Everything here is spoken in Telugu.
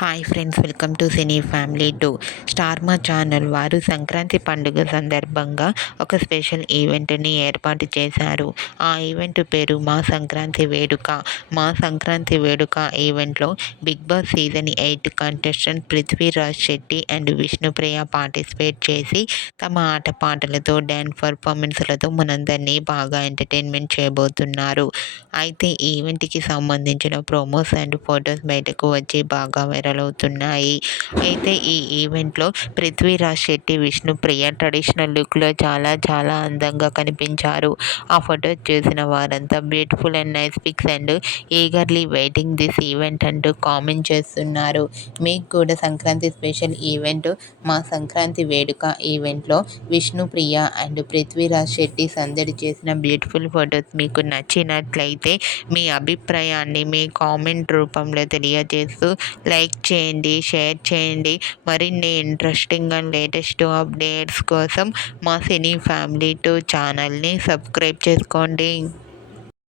Hi friends, welcome to cine family 2. Star మా ఛానల్ వారు సంక్రాంతి పండుగ సందర్భంగా ఒక స్పెషల్ ఈవెంట్ని ఏర్పాటు చేశారు. ఆ ఈవెంట్ పేరు మా సంక్రాంతి వేడుక. మా సంక్రాంతి వేడుక ఈవెంట్లో Bigg Boss season 8 contestant Prithviraj Shetty and Vishnupriya participate చేసి తమ ఆటపాటలతో డ్యాన్స్ పర్ఫార్మెన్స్లతో మనందరినీ బాగా ఎంటర్టైన్మెంట్ చేయబోతున్నారు. అయితే ఈ ఈవెంట్కి సంబంధించిన ప్రోమోస్ అండ్ ఫొటోస్ బయటకు వచ్చి బాగా వైరల్ అవుతున్నాయి. అయితే ఈ ఈవెంట్లో పృథ్వీరాజ్ శెట్టి, విష్ణుప్రియ ట్రెడిషనల్ లుక్లో చాలా చాలా అందంగా కనిపించారు. ఆ ఫొటోస్ చూసిన వారంతా beautiful and nice pics and eagerly waiting this event అంటూ కామెంట్ చేస్తున్నారు. మీకు కూడా సంక్రాంతి స్పెషల్ ఈవెంట్ మా సంక్రాంతి వేడుక ఈవెంట్లో విష్ణుప్రియ అండ్ పృథ్వీరాజ్ శెట్టి సందడి చేసిన బ్యూటిఫుల్ ఫొటోస్ మీకు నచ్చినట్లయితే మీ అభిప్రాయాన్ని మీ కామెంట్ రూపంలో తెలియజేస్తూ లైక్ చేయండి, షేర్ చేయండి. మరిన్ని ఇంట్రెస్టింగ్ అండ్ లేటెస్ట్ అప్డేట్స్ కోసం మా సినీ ఫ్యామిలీ 2 ఛానల్ని సబ్స్క్రైబ్ చేసుకోండి.